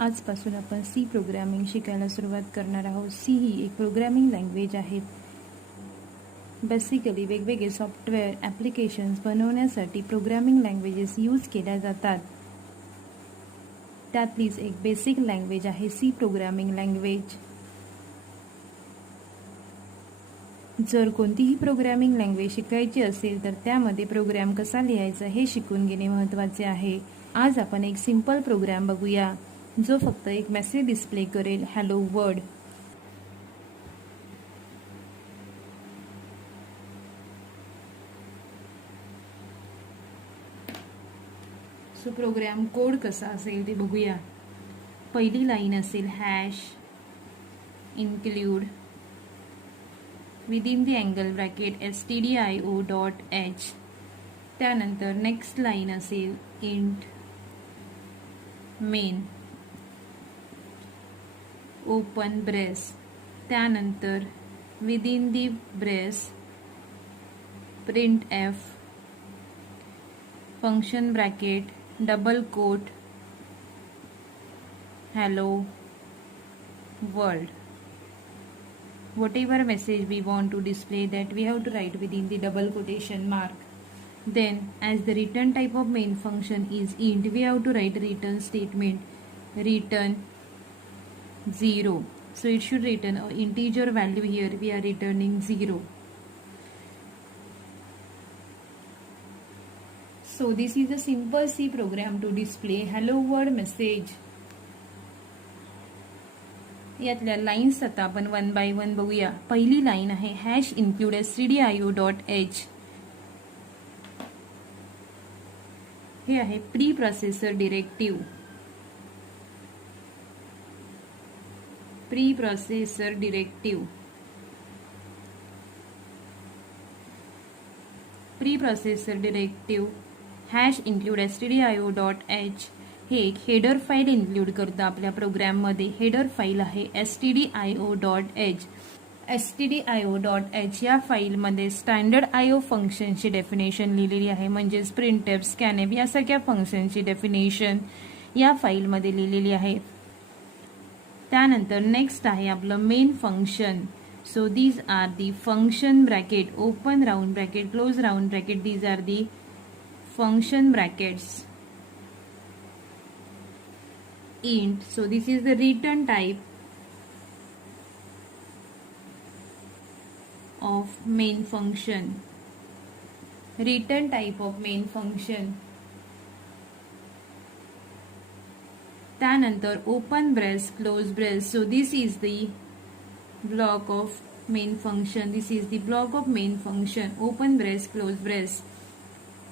आजपासून आपण सी प्रोग्रॅमिंग शिकायला सुरुवात करणार आहोत. सी ही एक प्रोग्रॅमिंग लँग्वेज आहे. बेसिकली वेगवेगळे सॉफ्टवेअर ॲप्लिकेशन्स बनवण्यासाठी प्रोग्रॅमिंग लँग्वेजेस यूज केल्या जातात. त्यातलीच एक बेसिक लँग्वेज आहे सी प्रोग्रॅमिंग लँग्वेज. जर कोणतीही प्रोग्रॅमिंग लँग्वेज शिकायची असेल तर त्यामध्ये प्रोग्रॅम कसा लिहायचा हे शिकून घेणे महत्त्वाचे आहे. आज आपण एक सिंपल प्रोग्रॅम बघूया जो फक्त एक मेसेज डिस्प्ले करेल, hello world. So program code कसा असेल ते बघूया. पहिली लाईन असेल hash include within the angle bracket stdio.h. त्यानंतर नेक्स्ट लाईन असेल इंट मेन ओपन ब्रेस. त्यानंतर within the brace print F function bracket double quote hello world. Whatever message we want to display, that we have to write within the double quotation mark. Then as the return type of main function is int, we have to write return statement return 0. So it should return an integer value. Here we are returning 0. So this is a simple C program to display hello world message. यातल्या लाईन्स आता आपण one by one बघूया. पहिली लाईन आहे hash include stdio.h. हे आहे pre processor directive. Pre processor directive pre processor directive hash include stdio.h हे एक header file include करतो आपल्या प्रोग्राममध्ये. हेडर फाईल आहे stdio.h. stdio.h या फाईलमध्ये स्टँडर्ड IO फंक्शनची डेफिनेशन लिहिलेली आहे. म्हणजेच प्रिंटएफ, स्कॅनएफ या सगळ्या फंक्शनची डेफिनेशन या फाईलमध्ये लिहिलेली आहे. त्यानंतर नेक्स्ट आहे आपलं main function. So these are the function bracket open round bracket close round bracket. These are the function brackets int. So this is the return type of main function. Return type of main function. त्यानंतर open brace close brace. So this is the block of main function. This is the block of main function. Open brace close brace.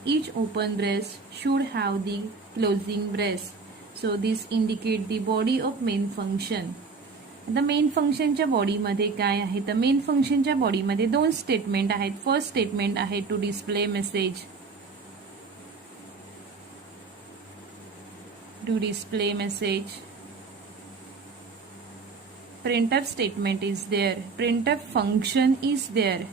Each open brace should have the closing brace. So this indicate the body of main function. आता मेन फंक्शनच्या बॉडीमध्ये काय आहे तर मेन फंक्शनच्या बॉडीमध्ये दोन statement आहेत. फर्स्ट स्टेटमेंट आहे to display message. To display message printf statement is there. printf function is there.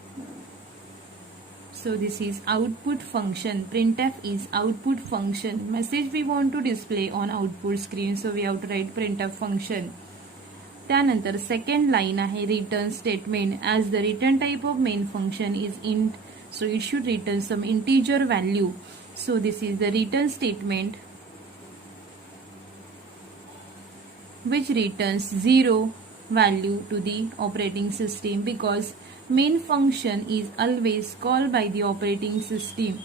So this is output function. printf is output function. Message we want to display on output screen. So we have to write printf function. त्यानंतर second line आहे return statement. as the return type of main function is int, so it should return some integer value. So this is the return statement which returns 0 value to the operating system, because main function is always called by the operating system.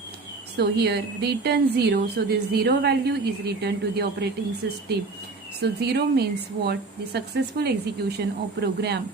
So here return 0. So this 0 value is returned to the operating system. So 0 means what? The successful execution of program.